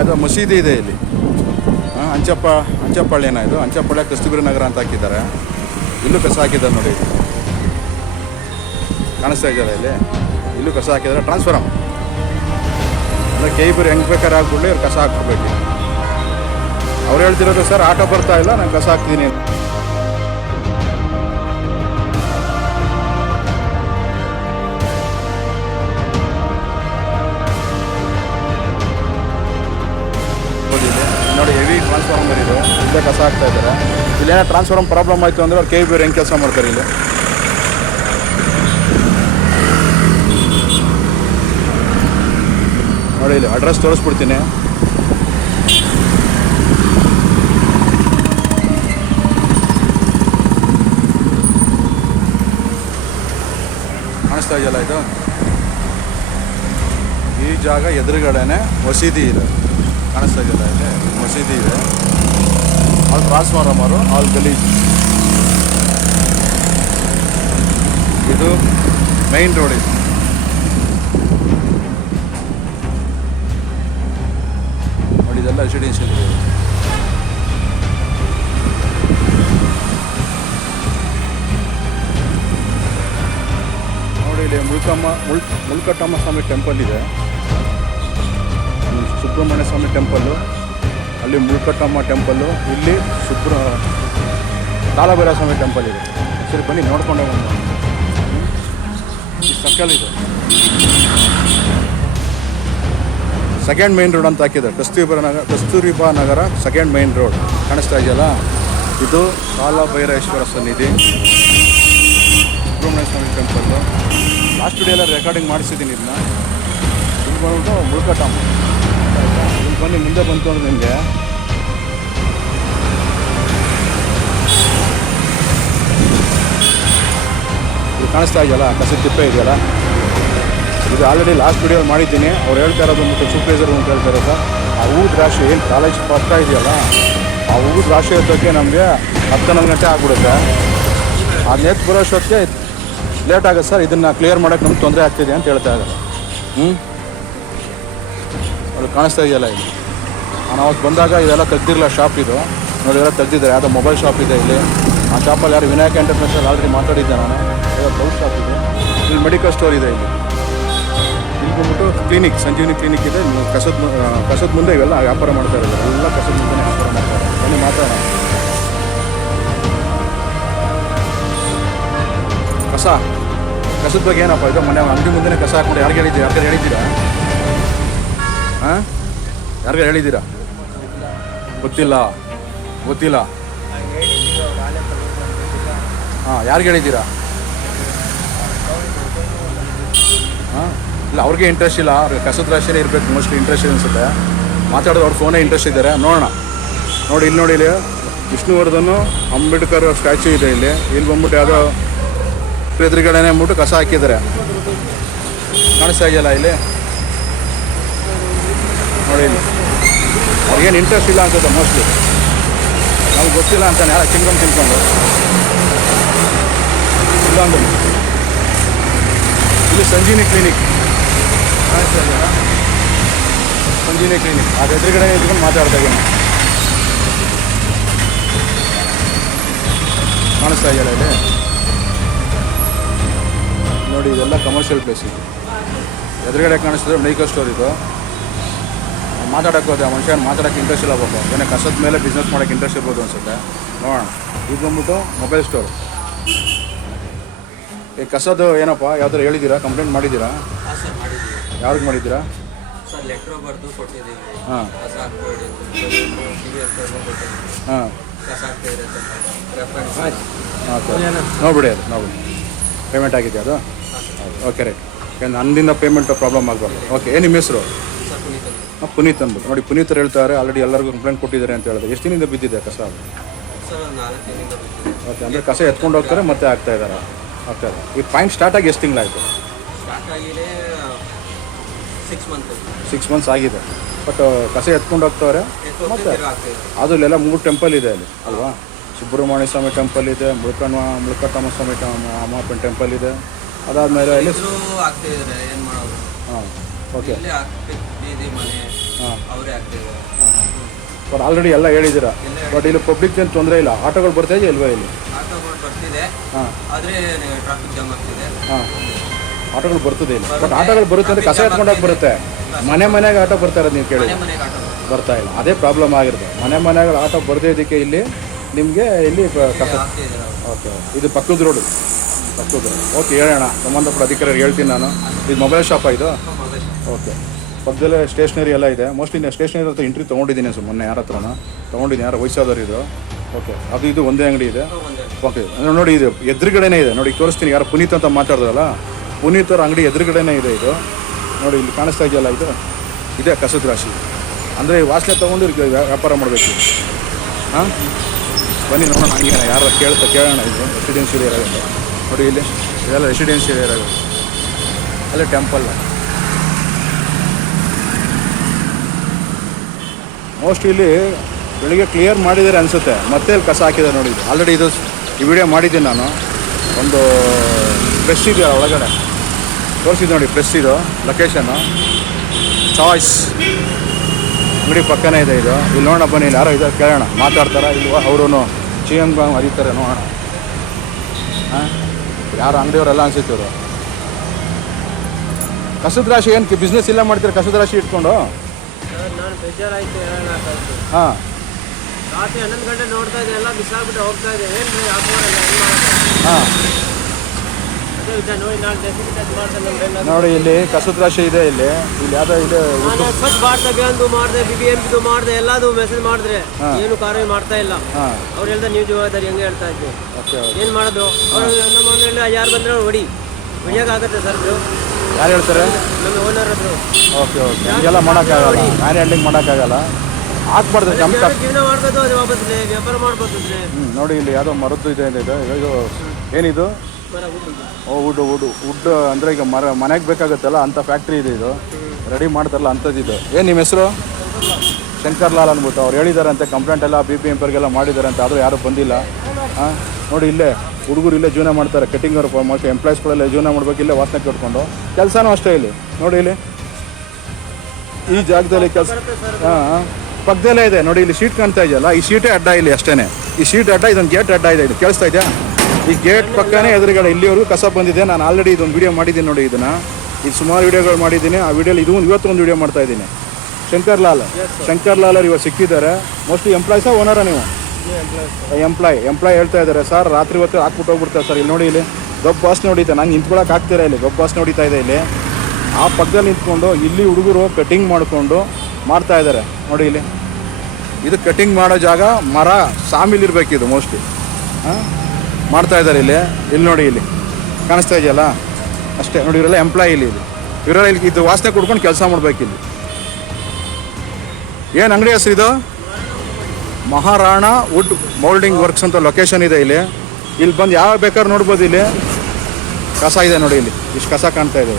ಅದು ಮಸೀದಿ ಇದೆ ಇಲ್ಲಿ. ಅಂಚಪಳ್ಳಿನ ಇದು ಅಂಚಪಳ್ಳಿ ಕಸ್ತೂರಿ ನಗರ ಅಂತ ಹಾಕಿದ್ದಾರೆ. ಇಲ್ಲೂ ಕಸ ಹಾಕಿದ್ದಾರೆ ನೋಡಿ, ಕಾಣಿಸ್ತಾ ಇದೆಯಲ್ಲ ಇಲ್ಲಿ. ಇಲ್ಲೂ ಕಸ ಹಾಕಿದ್ದಾರೆ. ಟ್ರಾನ್ಸ್ಫಾರಮ್ ಅಂದರೆ ಕೇಬರ್ ಹೆಂಗೆ ಬೇಕಾದ್ರೆ ಹಾಕ್ಬಿಡ್ಲಿ, ಇವ್ರು ಕಸ ಹಾಕ್ಬಿಡ್ಬೇಕು. ಅವ್ರು ಹೇಳ್ತಿರೋದು ಸರ್ ಆಟೋ ಬರ್ತಾ ಇಲ್ಲ, ನಾನು ಕಸ ಹಾಕ್ತೀನಿ. ನೋಡಿ ಹೆವಿ ಟ್ರಾನ್ಸ್ಫಾರ್ಮರ್ ಇದು, ಇಲ್ಲೇ ಕಸ ಹಾಕ್ತಾ ಇದ್ದಾರೆ. ಇಲ್ಲೇನೋ ಟ್ರಾನ್ಸ್ಫಾರ್ಮರ್ ಪ್ರಾಬ್ಲಮ್ ಆಯಿತು ಅಂದರೆ ಅವ್ರು KEB ಹೆಂಗೆ ಕೆಲಸ ಮಾಡ್ತಾರೆ ಇಲ್ಲಿ. ನೋಡಿ ಇಲ್ಲಿ ಅಡ್ರೆಸ್ ತೋರಿಸ್ಬಿಡ್ತೀನಿ. ಕಾಣಿಸ್ತಾ ಇದೆಯಲ್ಲ ಇದು, ಈ ಜಾಗ ಎದುರುಗಡೆನೆ ಮಸೀದಿ ಇದೆ. ಕಾಣಿಸ್ತಾ ಇದೆಯಲ್ಲ ಇಲ್ಲಿ ಮಸೀದಿ ಇದೆ. ಆಲ್ ಟ್ರಾನ್ಸ್ಫಾರ್ಮರು, ಆಲ್ ಗಲೀಜ್. ಇದು ಮೈನ್ ರೋಡ್ ಇದೆ. ನೋಡಿ ಇದೆಲ್ಲ ರೆಸಿಡೆನ್ಷಿಯಲ್ ಇದೆ. ನೋಡಿ ಇಲ್ಲಿ ಮುಳ್ಕಟ್ಟಮ್ಮ ಸ್ವಾಮಿ ಟೆಂಪಲ್ ಇದೆ. ಸುಬ್ರಹ್ಮಣ್ಯ ಸ್ವಾಮಿ ಟೆಂಪಲ್ಲು, ಅಲ್ಲಿ ಮುಳ್ಕಟ್ಟಮ್ಮ ಟೆಂಪಲ್ಲು, ಇಲ್ಲಿ ಕಾಲಭೈರವ ಸ್ವಾಮಿ ಟೆಂಪಲ್ ಇದೆ. ಸರಿ ಬನ್ನಿ ನೋಡ್ಕೊಂಡೆ ಬಂದು. ಈ ಸರ್ಕಲ್ ಇದು ಸೆಕೆಂಡ್ ಮೈನ್ ರೋಡ್ ಅಂತ ಹಾಕಿದ್ದಾರೆ. ಕಸ್ತೂರಿಬಾ ನಗರ ಸೆಕೆಂಡ್ ಮೈನ್ ರೋಡ್. ಕಾಣಿಸ್ತಾ ಇದೆಯಲ್ಲ, ಇದು ಕಾಲಭೈರೇಶ್ವರ ಸನ್ನಿಧಿ, ಸುಬ್ರಹ್ಮಣ್ಯ ಸ್ವಾಮಿ ಟೆಂಪಲ್ಲು. ಲಾಸ್ಟ್ ವಿಡಿಯೋ ಎಲ್ಲ ರೆಕಾರ್ಡಿಂಗ್ ಮಾಡಿಸಿದ್ದೀನಿ. ಇದನ್ನ ಇಲ್ಲಿ ಬಂದ್ಬಿಟ್ಟು ಮುಳ್ಕಟ್ಟಮ್ಮ. ಇಲ್ಲಿ ಬನ್ನಿ, ಮುಂದೆ ಬಂತು ಅಂದ್ರೆ ನಿಮಗೆ ಇದು ಕಾಣಿಸ್ತಾ ಇದೆಯಲ್ಲ, ಕಸದ ತಿಪ್ಪೆ ಇದೆಯಲ್ಲ, ಇದು ಆಲ್ರೆಡಿ ಲಾಸ್ಟ್ ವಿಡಿಯೋ ಮಾಡಿದ್ದೀನಿ. ಅವ್ರು ಹೇಳ್ತಾ ಇರೋದು ಮತ್ತು ಸೂಪರ್ವೈಸರ್ ಅಂತ ಹೇಳ್ತಾ ಇರೋದು, ಆ ಹೂದ ರಾಶಿ ಏನು ಕಾಲೇಜ್ ಪಕ್ಕ ಇದೆಯಲ್ಲ, ಆ ಹೂದ ರಾಶಿ ಎತ್ತೋಕ್ಕೆ ನಮಗೆ 10-11 ಗಂಟೆ ಆಗ್ಬಿಡುತ್ತೆ. ಅದು ಎತ್ತು ಬರೋಷ್ಟೊತ್ತಿಗೆ ಲೇಟ್ ಆಗುತ್ತೆ ಸರ್. ಇದನ್ನು ಕ್ಲಿಯರ್ ಮಾಡೋಕ್ಕೆ ನಮ್ಗೆ ತೊಂದರೆ ಆಗ್ತಿದೆ ಅಂತ ಹೇಳ್ತಾ ಇದ್ದಾರೆ. ಅದು ಕಾಣಿಸ್ತಾ ಇದೆಯಲ್ಲ ಇಲ್ಲಿ. ನಾನು ಅವತ್ತು ಬಂದಾಗ ಇದೆಲ್ಲ ತೆಗ್ದಿರಲ್ಲ ಶಾಪ್ ಇದು. ನೋಡಿ ಎಲ್ಲ ತೆಗ್ದಿದ್ದಾರೆ. ಯಾವುದೋ ಮೊಬೈಲ್ ಶಾಪ್ ಇದೆ ಇಲ್ಲಿ. ಆ ಶಾಪಲ್ಲಿ ಯಾರು ವಿನಾಯಕ ಎಂಟರ್ಪ್ರೈಸಲ್ಲಿ ಆಲ್ರೆಡಿ ಮಾತಾಡಿದ್ದೆ ನಾನು. ಯಾವುದೋ ಬ್ಲೌಸ್ ಶಾಪ್ ಇದೆ. ಇಲ್ಲಿ ಮೆಡಿಕಲ್ ಸ್ಟೋರ್ ಇದೆ. ಇಲ್ಲಿ ಬಂದ್ಬಿಟ್ಟು ಕ್ಲಿನಿಕ್, ಸಂಜೀವಿನಿ ಕ್ಲಿನಿಕ್ ಇದೆ. ಕಸದ ಮುಂದೆ ಇವೆಲ್ಲ ವ್ಯಾಪಾರ ಮಾಡ್ತಾ ಇದ್ದಾರೆ. ಎಲ್ಲ ಕಸದ ಮುಂದೆ ವ್ಯಾಪಾರ ಮಾಡ್ತಾರೆ. ಬನ್ನಿ ಮಾತಾಡೋಣ. ಕಸದ ಬಗ್ಗೆ ಏನಪ್ಪ ಇದು? ಮನೆ ಅಂಗಡಿ ಮುಂದೆ ಕಸ ಹಾಕ್ಬಿಟ್ಟು ಯಾರಿಗೆ ಹೇಳಿದ್ದೀರಾ? ಹಾಂ, ಯಾರಿಗ ಹೇಳಿದ್ದೀರಾ? ಗೊತ್ತಿಲ್ಲ. ಹಾಂ, ಯಾರಿಗೆ ಹೇಳಿದ್ದೀರಾ? ಹಾಂ, ಇಲ್ಲ ಅವ್ರಿಗೆ ಇಂಟ್ರೆಸ್ಟ್ ಇಲ್ಲ. ಅವ್ರಿಗೆ ಕಸದ ರಾಶಿನೇ ಇರಬೇಕು ಮೋಸ್ಟ್ಲಿ ಇಂಟ್ರೆಸ್ಟ್ ಅನಿಸುತ್ತೆ. ಮಾತಾಡೋದು ಅವ್ರ ಫೋನೇ ಇಂಟ್ರೆಸ್ಟ್ ಇದ್ದಾರೆ. ನೋಡೋಣ. ನೋಡಿ ಇಲ್ಲಿ ವಿಷ್ಣುವರ್ಧನ್ ಅಂಬೇಡ್ಕರ್ ಸ್ಟ್ಯಾಚ್ಯೂ ಇದೆ ಇಲ್ಲಿ. ಇಲ್ಲಿ ಬಂದ್ಬಿಟ್ಟು ಯಾವುದೋ ಎದುರುಗಡೆನೇ ಅಂದ್ಬಿಟ್ಟು ಕಸ ಹಾಕಿದ್ದಾರೆ. ಕಾಣಿಸ್ತಾ ಇದೆಯಲ್ಲ ಇಲ್ಲಿ. ನೋಡಿ ಇಲ್ಲಿ ಅವ್ರಿಗೇನು ಇಂಟ್ರೆಸ್ಟ್ ಇಲ್ಲ ಅನ್ಸುತ್ತೆ ಮೋಸ್ಟ್ಲಿ. ನಮ್ಗೆ ಗೊತ್ತಿಲ್ಲ ಅಂತಾನೆ ಯಾರು ಚಿಂಗಮ್ ತಿನ್ಕೊಂಡು ಇಲ್ಲ ಅಂದ್ರೆ. ಇಲ್ಲಿ ಸಂಜೀವಿನಿ ಕ್ಲಿನಿಕ್ ಕಾಣಿಸ್ತಾ ಇದೆಯಲ್ಲ, ಸಂಜೀವಿನಿ ಕ್ಲಿನಿಕ್. ಅದು ಎದುರುಗಡೆ ಇದ್ಕೊಂಡು ಮಾತಾಡ್ತಾ ಇದ್ದೀನಿ. ಕಾಣಿಸ್ತಾ ಇದೆಯಲ್ಲ ಇಲ್ಲಿ. ನೋಡಿ ಇದೆಲ್ಲ ಕಮರ್ಷಿಯಲ್ ಪ್ಲೇಸ್ ಇದು. ಎದುರುಗಡೆ ಕಾಣಿಸ್ತದೆ ಮೆಡಿಕಲ್ ಸ್ಟೋರ್ ಇದು. ಮಾತಾಡೋಕ್ಕೆ ಹೋದೆ, ಮನುಷ್ಯನ ಮಾತಾಡೋಕ್ಕೆ ಇಂಟ್ರೆಸ್ಟ್ ಇಲ್ಲ ಪಾಪ. ಏನೋ ಕಸದ ಮೇಲೆ ಬಿಸ್ನೆಸ್ ಮಾಡೋಕ್ಕೆ ಇಂಟ್ರೆಸ್ಟ್ ಇರ್ಬೋದು ಅನ್ಸುತ್ತೆ. ನೋಡೋಣ. ಇದು ಬಂದ್ಬಿಟ್ಟು ಮೊಬೈಲ್ ಸ್ಟೋರ್. ಈ ಕಸದು ಏನಪ್ಪ ಯಾವ್ದಾರು ಹೇಳಿದ್ದೀರಾ? ಕಂಪ್ಲೇಂಟ್ ಮಾಡಿದ್ದೀರಾ? ಯಾರಿಗೆ ಮಾಡಿದ್ದೀರಾ? ಹಾಂ ಹಾಂ ನೋಡ್ಬಿಡಿ. ಅದು ನೋಡ್ಬಿಡಿ ಪೇಮೆಂಟ್ ಆಗಿದೆ ಅದು. Okay right. ನನ್ನಿಂದ ಪೇಮೆಂಟ್ ಪ್ರಾಬ್ಲಮ್ ಆಗಬಾರ್ದು. ಓಕೆ. ಏನು ನಿಮ್ಮ ಹೆಸರು? ಪುನೀತ್ ಅಂದ್ಬಿಟ್ಟು. ನೋಡಿ ಪುನೀತರು ಹೇಳ್ತಾರೆ ಆಲ್ರೆಡಿ ಎಲ್ಲರಿಗೂ ಕಂಪ್ಲೇಂಟ್ ಕೊಟ್ಟಿದ್ದಾರೆ ಅಂತ ಹೇಳಿದ್ರೆ. ಎಷ್ಟು ದಿನದಿಂದ ಬಿದ್ದಿದೆ ಕಸ? ಓಕೆ. ಅಂದರೆ ಕಸ ಎತ್ಕೊಂಡು ಹೋಗ್ತಾರೆ ಮತ್ತೆ ಆಗ್ತಾ ಇದ್ದಾರೆ. ಈ ಪಾಯಿಂಟ್ ಸ್ಟಾರ್ಟ್ ಆಗಿ ಎಷ್ಟು ತಿಂಗಳಾಯಿತು? 6 ಮಂತ್ಸ್ ಆಗಿದೆ. ಬಟ್ ಕಸ ಎತ್ಕೊಂಡು ಹೋಗ್ತವ್ರೆ. ಮತ್ತು ಅದು ಇಲ್ಲೆಲ್ಲ 3 ಟೆಂಪಲ್ ಇದೆ ಅಲ್ಲಿ ಅಲ್ವಾ? ಸುಬ್ರಹ್ಮಣ್ಯ ಸ್ವಾಮಿ ಟೆಂಪಲ್ ಇದೆ, ಮುಳ್ಕಟ್ಟಮ್ಮ ಸ್ವಾಮಿ ಅಮ್ಮಪ್ಪನ ಟೆಂಪಲ್ ಇದೆ. ಅದಾದಮೇಲೆ ಇಲ್ಲಿ ಹಾಂ ಓಕೆ. ಹಾಂ ಅವರೇ ಆಗ್ತಿದ್ದಾರೆ. ಹಾಂ ಹಾಂ ಬಟ್ ಆಲ್ರೆಡಿ ಎಲ್ಲ ಹೇಳಿದ್ದೀರಾ. ಬಟ್ ಇಲ್ಲಿ ಪಬ್ಲಿಕ್ ಏನು ತೊಂದರೆ ಇಲ್ಲ, ಆಟೋಗಳು ಬರ್ತಾ ಇದೆಯಾ ಇಲ್ವಾ ಇಲ್ಲಿ? ಆಟೋಗಳು ಬರ್ತಿದೆ, ಹಾಂ ಆದರೆ ಟ್ರಾಫಿಕ್ ಜಾಮ್ ಆಗ್ತಿದೆ. ಹಾಂ ಆಟೋಗಳು ಬರ್ತದೆ ಇಲ್ಲ. ಬಟ್ ಆಟೋಗಳು ಬರುತ್ತೆ ಅಂದರೆ ಕಸ ಎತ್ಕೊಂಡೋಗಿ ಬರುತ್ತೆ. ಮನೆಗೆ ಆಟೋ ಬರ್ತಾ ಇರೋದು ನೀವು ಕೇಳಿ ಮನೆಗೆ ಆಟೋ ಬರ್ತಾ ಇಲ್ಲ. ಅದೇ ಪ್ರಾಬ್ಲಮ್ ಆಗಿರುತ್ತೆ. ಮನೆಗೆ ಆಟೋ ಬರದೇ ಇದಕ್ಕೆ ಇಲ್ಲಿ ನಿಮಗೆ ಇಲ್ಲಿ ಕಸ. ಆಗ್ತಿದ್ದಾರೆ ಅವರು. ಓಕೆ ಇದು ಪಕ್ಕದ ರೋಡು. ಓಕೆ ಹೇಳೋಣ, ಸಂಬಂಧಪಟ್ಟ ಅಧಿಕಾರಿಗಳು ಹೇಳ್ತೀನಿ ನಾನು. ಇದು ಮೊಬೈಲ್ ಶಾಪಾ ಇದು? ಓಕೆ ಪಕ್ಕದಲ್ಲೇ ಸ್ಟೇಷ್ನರಿ ಎಲ್ಲ ಇದೆ. ಮೋಸ್ಟ್ಲಿ ಸ್ಟೇಷ್ನರಿ ಹತ್ರ ಎಂಟ್ರಿ ತೊಗೊಂಡಿದ್ದೀನಿ ಸರ್, ಮೊನ್ನೆ ಯಾರ ಹತ್ರನ ತೊಗೊಂಡಿದ್ದೀನಿ, ಯಾರು ವಯಸ್ಸಾದವ್ರು ಇದು. ಓಕೆ ಅದು ಇದು ಒಂದೇ ಅಂಗಡಿ ಇದೆ. ಓಕೆ ನೋಡಿ ಇದು ಎದುರುಗಡೆನೇ ಇದೆ ನೋಡಿ, ತೋರಿಸ್ತೀನಿ. ಯಾರು ಪುನೀತ್ ಅಂತ ಮಾತಾಡಿದ್ರಲ್ಲ, ಪುನೀತ್ ಅವ್ರ ಅಂಗಡಿ ಎದುರುಗಡೆನೇ ಇದೆ ಇದು. ನೋಡಿ ಇಲ್ಲಿ ಕಾಣಿಸ್ತಾ ಇದೆಯಲ್ಲ, ಇದು ಇದೇ ಕಸದ ರಾಶಿ. ಅಂದರೆ ವಾಸನೆ ತೊಗೊಂಡು ವ್ಯಾಪಾರ ಮಾಡಬೇಕು. ಹಾಂ ಬನ್ನಿ ನೋಡೋಣ, ಹಂಗೆ ಯಾರು ಕೇಳೋಣ. ಇದು ರೆಸಿಡೆನ್ಷಿಯಲ್ ಏರಿಯಾ ನೋಡಿ, ಇಲ್ಲಿ ಇದೆಲ್ಲ ರೆಸಿಡೆನ್ಷಿಯಲ್ ಏರಿಯಾ. ಅಲ್ಲೇ ಟೆಂಪಲ್. ಮೋಸ್ಟ್ಲಿ ಇಲ್ಲಿ ಬೆಳಿಗ್ಗೆ ಕ್ಲಿಯರ್ ಮಾಡಿದ್ದಾರೆ ಅನಿಸುತ್ತೆ, ಮತ್ತೆ ಇಲ್ಲಿ ಕಸ ಹಾಕಿದ್ದಾರೆ ನೋಡಿ. ಆಲ್ರೆಡಿ ಇದು ಈ ವಿಡಿಯೋ ಮಾಡಿದ್ದೀನಿ ನಾನು. ಒಂದು ಪ್ರೆಸ್ ಇದೆಯಲ್ಲ ಒಳಗಡೆ ತೋರಿಸಿದ್ದು ನೋಡಿ, ಪ್ರೆಸ್ ಇದು ಲೊಕೇಶನ್ನು ಚಾಯ್ಸ್ ಅಂಗಡಿ ಪಕ್ಕನೇ ಇದೆ ಇದು. ಇಲ್ಲಿ ನೋಡೋಣ ಬನ್ನಿ, ಇಲ್ಲಿ ಯಾರೋ ಇದ್ದಾರೆ ಕೇಳೋಣ, ಮಾತಾಡ್ತಾರಾ ಇಲ್ವಾ ಅವರು? ಚಿ ಎಮ್ ಬಾಂಗ್ ಹರಿತಾರೆ ನೋಡೋಣ. ಹಾಂ ಯಾರು ಅಂಗಡಿಯವರೆಲ್ಲ ಅನ್ಸುತ್ತೆ ಇವರು. ಕಸದ ರಾಶಿ ಏನು ಬಿಸ್ನೆಸ್ ಇಲ್ಲ ಮಾಡ್ತೀರಾ ಕಸದ ರಾಶಿ ಇಟ್ಕೊಂಡು? ನಾನು ಬೇಜಾರಾಯ್ತು ಹಾಂ ರಾತ್ರಿ 11 ಗಂಟೆ ನೋಡ್ತಾ ಇದ್ದೆ, ಎಲ್ಲ ಬಿಸಾಕ್ಬಿಟ್ಟು ಹೋಗ್ತಾ ಇದೆ. ಏನು ಹಾಂ ನೋಡಿ, ನಾನು ಡೆಸಿಮಿಟೇಟ್ ಮಾಡ್ತೇನೆ. ನೋಡಿ ಇಲ್ಲಿ ಕಸದ ರಾಶಿ ಇದೆ. ಇಲ್ಲಿ ಯಾವುದೋ ಇದೆ. ಸ್ವಚ್ಛ ಭಾರತ್ ಅಭಿಯಾನದು ಮಾಡಿದೆ, BBMPದು ಮಾಡಿದೆ, ಎಲ್ಲದು ಮೆಸೇಜ್ ಮಾಡಿದ್ರೆ ಏನು ಕಾರ್ಯ ಮಾಡ್ತಾ ಇಲ್ಲ. ಅವ್ರು ಹೇಳ್ದ ನೀವು ಜವಾಬ್ದಾರಿ ಹೆಂಗೆ ಹೇಳ್ತಾ ಇದ್ದೆ. ಏನು ಮಾಡೋದು? ಅವರು ನಮ್ಮ ಮನೆಯಲ್ಲಿ ಯಾರು ಬಂದ್ರೆ ಹೊಡಿ ಹೊಡಿಯೋಕ್ಕಾಗತ್ತೆ ಸರ್? ಯಾರು ಹೇಳ್ತಾರೆ? ನಮ್ಮ ಓನರ್ ಹತ್ರ. ಓಕೆ ಹೀಗೆಲ್ಲ ಮಾಡೋಕ್ಕಾಗಲ್ಲ, ಮ್ಯಾನ್ ಹ್ಯಾಂಡ್ಲಿಂಗ್ ಮಾಡೋಕ್ಕಾಗಲ್ಲ. ಹಾಕ್ಬಾರ್ದು ನಮ್ಮ ಜೀವನ ಮಾಡ್ಬೋದು, ಅದು ವಾಪಸ್ ವ್ಯಾಪಾರ ಮಾಡ್ಬೋದು. ನೋಡಿ ಇಲ್ಲಿ ಯಾವುದೋ ಮರದ್ದು ಇದೆ. ಇದು ಏನಿದು? ವುಡ್ ಅಂದರೆ ಈಗ ಮನೆಗೆ ಬೇಕಾಗುತ್ತಲ್ಲ ಅಂಥ ಫ್ಯಾಕ್ಟ್ರಿ ಇದೆ ಇದು. ರೆಡಿ ಮಾಡ್ತಾರಲ್ಲ ಅಂಥದ್ದು ಇದು. ಏನು ನಿಮ್ಮ ಹೆಸರು? ಶಂಕರ್ಲಾಲ್ ಅಂದ್ಬಿಟ್ಟು ಅವ್ರು ಹೇಳಿದ್ದಾರೆ ಅಂತ. ಕಂಪ್ಲೇಂಟ್ ಎಲ್ಲ BBMPಗೆಲ್ಲ ಮಾಡಿದ್ದಾರೆ ಅಂತ, ಆದರೂ ಯಾರೂ ಬಂದಿಲ್ಲ. ಹಾಂ ನೋಡಿ ಇಲ್ಲೇ ಹುಡುಗರು ಇಲ್ಲೇ ಜೀವನ ಮಾಡ್ತಾರೆ. ಕಟಿಂಗ್ ಅವ್ರು ಮತ್ತು ಎಂಪ್ಲಾಯ್ಸ್ಗಳೆಲ್ಲ ಜೀವನ ಮಾಡ್ಬೇಕು ಇಲ್ಲೇ ವಾಸನೆ ಕಟ್ಕೊಂಡು. ಕೆಲಸನೂ ಅಷ್ಟೇ ಇಲ್ಲಿ ನೋಡಿ, ಇಲ್ಲಿ ಈ ಜಾಗದಲ್ಲಿ ಕೆಲಸ. ಹಾಂ ಪಕ್ಕದಲ್ಲೇ ಇದೆ ನೋಡಿ, ಇಲ್ಲಿ ಶೀಟ್ ಕಾಣ್ತಾ ಇದೆಯಲ್ಲ, ಈ ಶೀಟೇ ಅಡ್ಡ ಇಲ್ಲಿ ಅಷ್ಟೇ. ಈ ಶೀಟ್ ಅಡ್ಡ, ಇದೊಂದು ಗೇಟ್ ಅಡ್ಡ ಇದೆ. ಇದು ಕೇಳಿಸ್ತಾ ಇದೆಯಾ? ಈ ಗೇಟ್ ಪಕ್ಕನೇ ಎದುರುಗಡೆ ಇಲ್ಲಿವರೆಗೂ ಕಸ ಬಂದಿದೆ. ನಾನು ಆಲ್ರೆಡಿ ಇದೊಂದು ವೀಡಿಯೋ ಮಾಡಿದ್ದೀನಿ ನೋಡಿ. ಇದು ಸುಮಾರು ವೀಡಿಯೋಗಳು ಮಾಡಿದ್ದೀನಿ. ಆ ವೀಡಿಯೋಲಿ ಇವತ್ತೊಂದು ವೀಡಿಯೋ ಮಾಡ್ತಾ ಇದ್ದೀನಿ. ಶಂಕರ್ಲಾಲ್ ಅವ್ರು ಇವಾಗ ಸಿಕ್ಕಿದ್ದಾರೆ. ಮೋಸ್ಟ್ಲಿ ಎಂಪ್ಲಾಯ್ಸಾ ಓನರಾ ನೀವು? ಎಂಪ್ಲಾಯ್ ಹೇಳ್ತಾ ಇದ್ದಾರೆ, ಸರ್ ರಾತ್ರಿ ಹೊತ್ತು ಹಾಕ್ಬಿಟ್ಟು ಹೋಗ್ಬಿಡ್ತಾರೆ ಸರ್. ಇಲ್ಲಿ ನೋಡಿ, ಇಲ್ಲಿ ಗಬ್ಬು ವಾಸನೆ ಹೊಡಿತಾ, ನಂಗೆ ನಿಂತ್ಕೊಳಕ್ಕೆ ಆಗ್ತಿರ. ಇಲ್ಲಿ ಗಬ್ಬು ವಾಸನೆ ಹೊಡಿತಾ ಇದೆ. ಇಲ್ಲಿ ಆ ಪಕ್ಕದಲ್ಲಿ ನಿಂತ್ಕೊಂಡು ಇಲ್ಲಿ ಹುಡುಗರು ಕಟಿಂಗ್ ಮಾಡಿಕೊಂಡು ಮಾಡ್ತಾ ಇದ್ದಾರೆ ನೋಡಿ. ಇಲ್ಲಿ ಇದು ಕಟಿಂಗ್ ಮಾಡೋ ಜಾಗ, ಮರ ಸಾಮಿಲಿರ್ಬೇಕಿದು ಮೋಸ್ಟ್ಲಿ. ಹಾಂ ಮಾಡ್ತಾ ಇದ್ದಾರೆ ಇಲ್ಲಿ ನೋಡಿ, ಇಲ್ಲಿ ಕಾಣಿಸ್ತಾ ಇದೆಯಲ್ಲ ಅಷ್ಟೇ ನೋಡಿ. ಇವರೆಲ್ಲ ಎಂಪ್ಲಾಯ್ ಇವರೆಲ್ಲ ಇಲ್ಲಿ ಇದು ವಾಸನೆ ಕೊಡ್ಕೊಂಡು ಕೆಲಸ ಮಾಡ್ಬೇಕಿಲ್ಲಿ. ಏನು ಅಂಗಡಿ ಹೆಸರು ಇದು? ಮಹಾರಾಣ ವುಡ್ ಮೌಲ್ಡಿಂಗ್ ವರ್ಕ್ಸ್ ಅಂತ ಲೊಕೇಶನ್ ಇದೆ. ಇಲ್ಲಿ ಬಂದು ಯಾವ ಬೇಕಾದ್ರೂ ನೋಡ್ಬೋದು. ಇಲ್ಲಿ ಕಸ ಇದೆ ನೋಡಿ, ಇಲ್ಲಿ ಇಷ್ಟು ಕಸ ಕಾಣ್ತಾ ಇದೆ.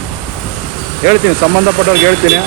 ಹೇಳ್ತೀನಿ ಸಂಬಂಧಪಟ್ಟವ್ರಿಗೆ ಹೇಳ್ತೀನಿ.